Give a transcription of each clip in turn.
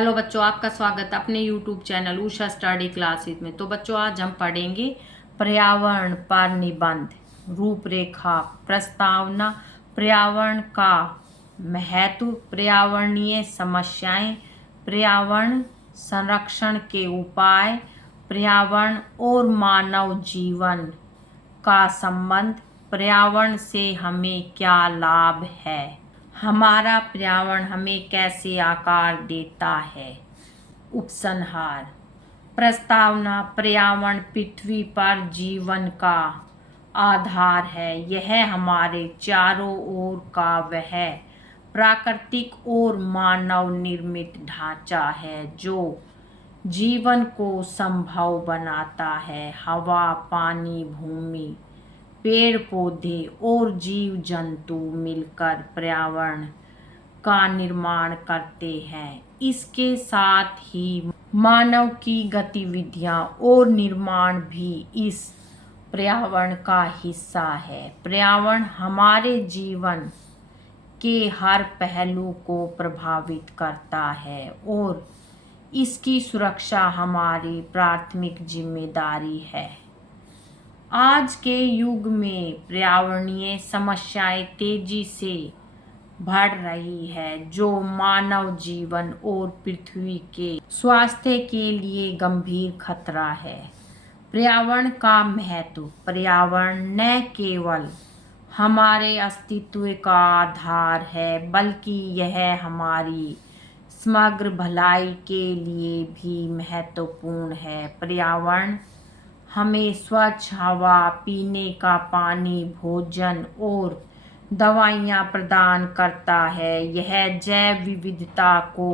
Hello बच्चों, आपका स्वागत है अपने YouTube channel Usha study classes में। तो बच्चों, आज हम पढ़ेंगे पर्यावरण पर निबंध, रूपरेखा, प्रस्तावना, पर्यावरण का महत्व, पर्यावरणीय समस्याएं, पर्यावरण संरक्षण के उपाय, पर्यावरण और मानव जीवन का संबंध, पर्यावरण से हमें क्या लाभ है, हमारा पर्यावरण हमें कैसे आकार देता है। उपसंहार। प्रस्तावना। पर्यावरण पृथ्वी पर जीवन का आधार है। यह हमारे चारों ओर का वह प्राकृतिक और मानव निर्मित ढांचा है जो जीवन को संभव बनाता है। हवा, पानी, भूमि, पेड़ पौधे और जीव जंतु मिलकर पर्यावरण का निर्माण करते हैं। इसके साथ ही मानव की गतिविधियां और निर्माण भी इस पर्यावरण का हिस्सा है। पर्यावरण हमारे जीवन के हर पहलू को प्रभावित करता है और इसकी सुरक्षा हमारी प्राथमिक जिम्मेदारी है। आज के युग में पर्यावरणीय समस्याएं तेजी से बढ़ रही है जो मानव जीवन और पृथ्वी के स्वास्थ्य के लिए गंभीर खतरा है। पर्यावरण का महत्व। पर्यावरण न केवल हमारे अस्तित्व का आधार है बल्कि यह हमारी समग्र भलाई के लिए भी महत्वपूर्ण है। पर्यावरण हमें स्वच्छ हवा, पीने का पानी, भोजन और दवाइयाँ प्रदान करता है। यह जैव विविधता को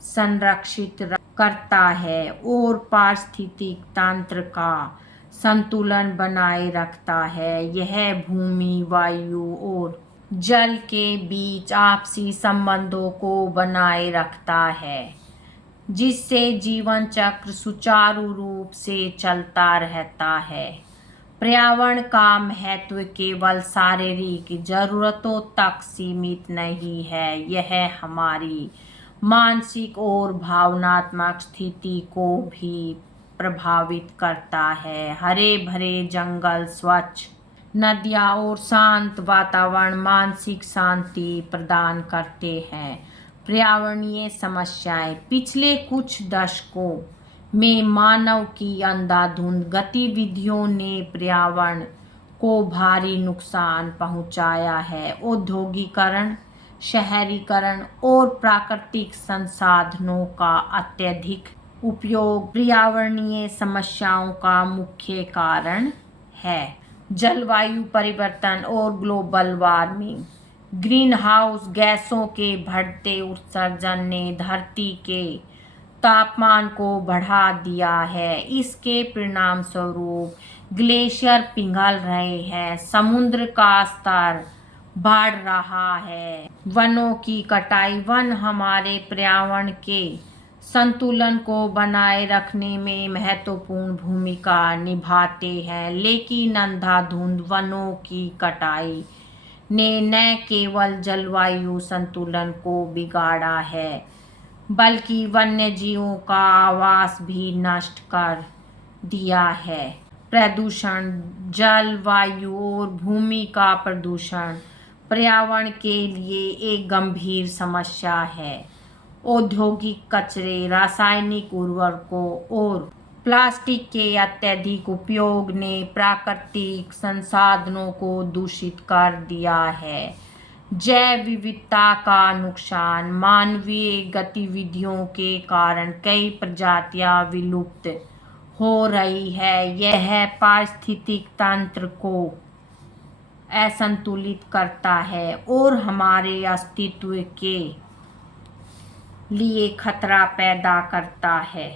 संरक्षित करता है और पारिस्थितिक तंत्र का संतुलन बनाए रखता है। यह भूमि, वायु और जल के बीच आपसी संबंधों को बनाए रखता है जिससे जीवन चक्र सुचारू रूप से चलता रहता है। पर्यावरण का महत्व केवल शारीरिक जरूरतों तक सीमित नहीं है, यह हमारी मानसिक और भावनात्मक स्थिति को भी प्रभावित करता है। हरे भरे जंगल, स्वच्छ नदियाँ और शांत वातावरण मानसिक शांति प्रदान करते हैं। पर्यावरणीय समस्याएं। पिछले कुछ दशकों में मानव की अंधाधुंध गतिविधियों ने पर्यावरण को भारी नुकसान पहुंचाया है। औद्योगिकरण, शहरीकरण और प्राकृतिक संसाधनों का अत्यधिक उपयोग पर्यावरणीय समस्याओं का मुख्य कारण है। जलवायु परिवर्तन और ग्लोबल वार्मिंग। ग्रीन हाउस गैसों के बढ़ते उत्सर्जन ने धरती के तापमान को बढ़ा दिया है। इसके परिणाम स्वरूप ग्लेशियर पिघल रहे हैं, समुद्र का स्तर बढ़ रहा है। वनों की कटाई। वन हमारे पर्यावरण के संतुलन को बनाए रखने में महत्वपूर्ण भूमिका निभाते हैं, लेकिन अंधाधुंध वनों की कटाई ने न केवल जलवायु संतुलन को बिगाड़ा है बल्कि वन्यजीवों का आवास भी नष्ट कर दिया है। प्रदूषण। जल, वायु और भूमि का प्रदूषण पर्यावरण के लिए एक गंभीर समस्या है। औद्योगिक कचरे, रासायनिक उर्वरकों और प्लास्टिक के अत्यधिक उपयोग ने प्राकृतिक संसाधनों को दूषित कर दिया है। जैव विविधता का नुकसान। मानवीय गतिविधियों के कारण कई प्रजातियां विलुप्त हो रही है। यह पारिस्थितिक तंत्र को असंतुलित करता है और हमारे अस्तित्व के लिए खतरा पैदा करता है।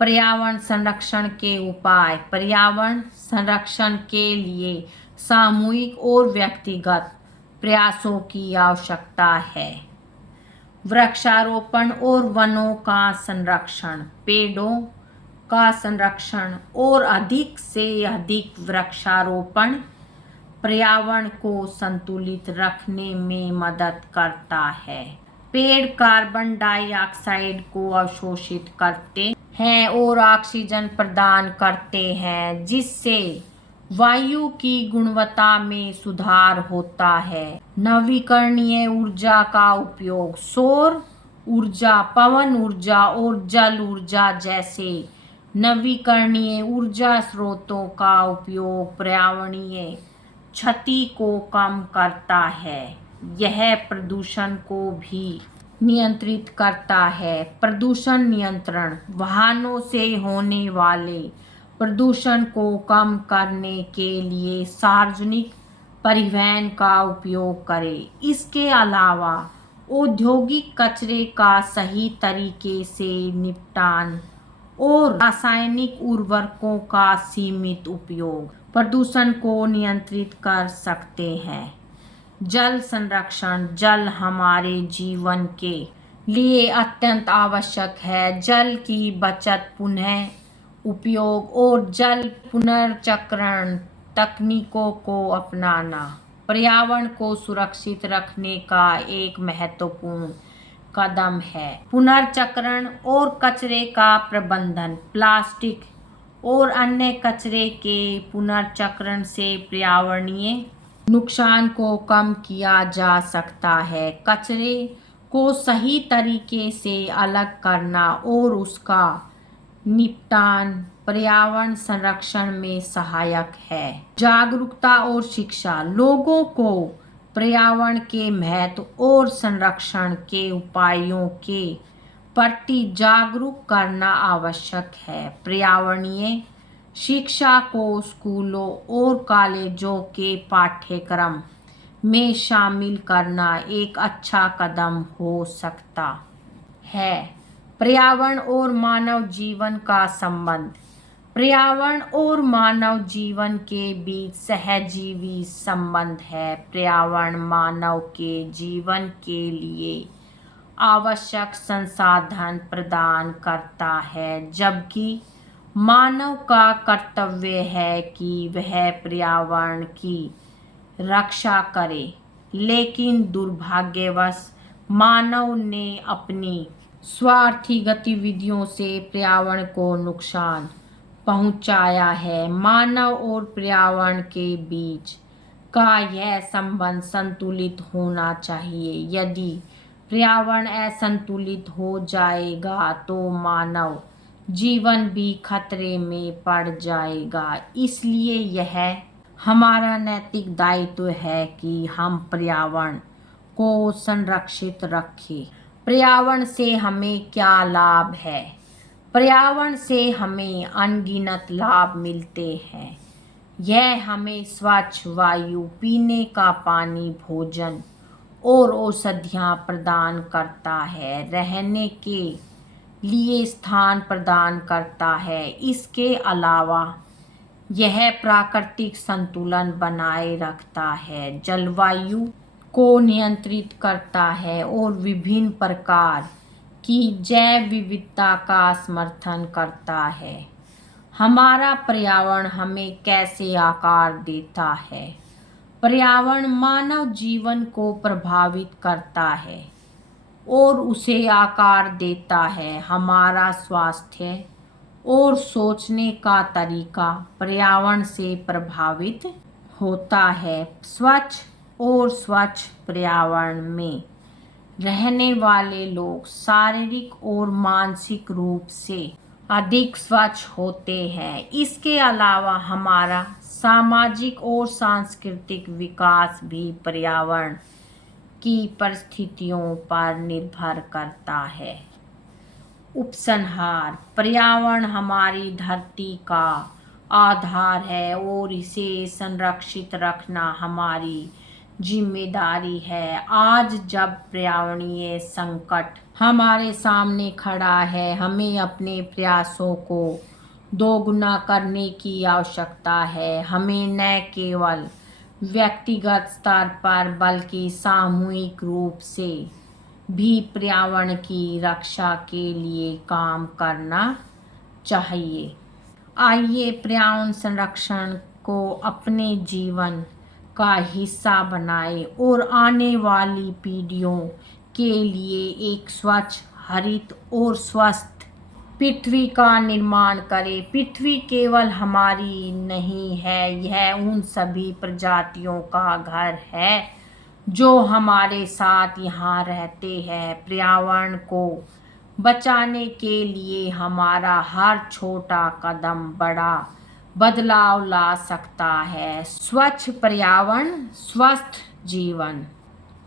पर्यावरण संरक्षण के उपाय। पर्यावरण संरक्षण के लिए सामूहिक और व्यक्तिगत प्रयासों की आवश्यकता है। वृक्षारोपण और वनों का संरक्षण। पेड़ों का संरक्षण और अधिक से अधिक वृक्षारोपण पर्यावरण को संतुलित रखने में मदद करता है। पेड़ कार्बन डाइऑक्साइड को अवशोषित करते हैं और ऑक्सीजन प्रदान करते हैं, जिससे वायु की गुणवत्ता में सुधार होता है। नवीकरणीय ऊर्जा का उपयोग सौर ऊर्जा, पवन ऊर्जा और जल ऊर्जा जैसे नवीकरणीय ऊर्जा स्रोतों का उपयोग पर्यावरणीय क्षति को कम करता है। यह प्रदूषण को भी नियंत्रित करता है। प्रदूषण नियंत्रण, वाहनों से होने वाले प्रदूषण को कम करने के लिए सार्वजनिक परिवहन का उपयोग करें। इसके अलावा औद्योगिक कचरे का सही तरीके से निपटान और रासायनिक उर्वरकों का सीमित उपयोग प्रदूषण को नियंत्रित कर सकते हैं। जल संरक्षण, जल हमारे जीवन के लिए अत्यंत आवश्यक है। जल की बचत, पुनः उपयोग और जल पुनर्चक्रण तकनीकों को अपनाना पर्यावरण को सुरक्षित रखने का एक महत्वपूर्ण कदम है। पुनर्चक्रण और कचरे का प्रबंधन, प्लास्टिक और अन्य कचरे के पुनर्चक्रण से पर्यावरणीय नुकसान को कम किया जा सकता है। कचरे को सही तरीके से अलग करना और उसका निपटान पर्यावरण संरक्षण में सहायक है। जागरूकता और शिक्षा, लोगों को पर्यावरण के महत्व और संरक्षण के उपायों के प्रति जागरूक करना आवश्यक है। पर्यावरणीय शिक्षा को स्कूलों और कॉलेजों के पाठ्यक्रम में शामिल करना एक अच्छा कदम हो सकता है। पर्यावरण और मानव जीवन का संबंध, पर्यावरण और मानव जीवन के बीच सहजीवी संबंध है। पर्यावरण मानव के जीवन के लिए आवश्यक संसाधन प्रदान करता है, जबकि मानव का कर्तव्य है कि वह पर्यावरण की रक्षा करे। लेकिन दुर्भाग्यवश मानव ने अपनी स्वार्थी गतिविधियों से पर्यावरण को नुकसान पहुंचाया है। मानव और पर्यावरण के बीच का यह संबंध संतुलित होना चाहिए। यदि पर्यावरण असंतुलित हो जाएगा तो मानव जीवन भी खतरे में पड़ जाएगा। इसलिए यह हमारा नैतिक दायित्व है कि हम पर्यावरण को संरक्षित रखें। पर्यावरण से हमें क्या लाभ है? पर्यावरण से हमें अनगिनत लाभ मिलते हैं। यह हमें स्वच्छ वायु, पीने का पानी, भोजन और औषधियाँ प्रदान करता है, रहने के लिए स्थान प्रदान करता है। इसके अलावा यह प्राकृतिक संतुलन बनाए रखता है, जलवायु को नियंत्रित करता है और विभिन्न प्रकार की जैव विविधता का समर्थन करता है। हमारा पर्यावरण हमें कैसे आकार देता है? पर्यावरण मानव जीवन को प्रभावित करता है और उसे आकार देता है। हमारा स्वास्थ्य और सोचने का तरीका पर्यावरण से प्रभावित होता है। स्वच्छ पर्यावरण में रहने वाले लोग शारीरिक और मानसिक रूप से अधिक स्वच्छ होते हैं। इसके अलावा हमारा सामाजिक और सांस्कृतिक विकास भी पर्यावरण की परिस्थितियों पर निर्भर करता है। उपसंहार, पर्यावरण हमारी धरती का आधार है और इसे संरक्षित रखना हमारी जिम्मेदारी है। आज जब पर्यावरणीय संकट हमारे सामने खड़ा है, हमें अपने प्रयासों को दोगुना करने की आवश्यकता है। हमें न केवल व्यक्तिगत स्तर पर बल्कि सामूहिक रूप से भी पर्यावरण की रक्षा के लिए काम करना चाहिए। आइए पर्यावरण संरक्षण को अपने जीवन का हिस्सा बनाएं और आने वाली पीढ़ियों के लिए एक स्वच्छ, हरित और स्वस्थ पृथ्वी का निर्माण करें। पृथ्वी केवल हमारी नहीं है, यह उन सभी प्रजातियों का घर है जो हमारे साथ यहाँ रहते हैं। पर्यावरण को बचाने के लिए हमारा हर छोटा कदम बड़ा बदलाव ला सकता है। स्वच्छ पर्यावरण, स्वस्थ जीवन।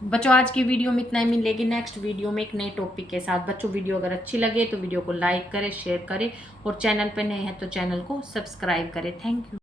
बच्चों आज की वीडियो में इतना ही, मिलेगी नेक्स्ट वीडियो में एक नए टॉपिक के साथ। बच्चों वीडियो अगर अच्छी लगे तो वीडियो को लाइक करें, शेयर करें और चैनल पर नए हैं तो चैनल को सब्सक्राइब करें। Thank you.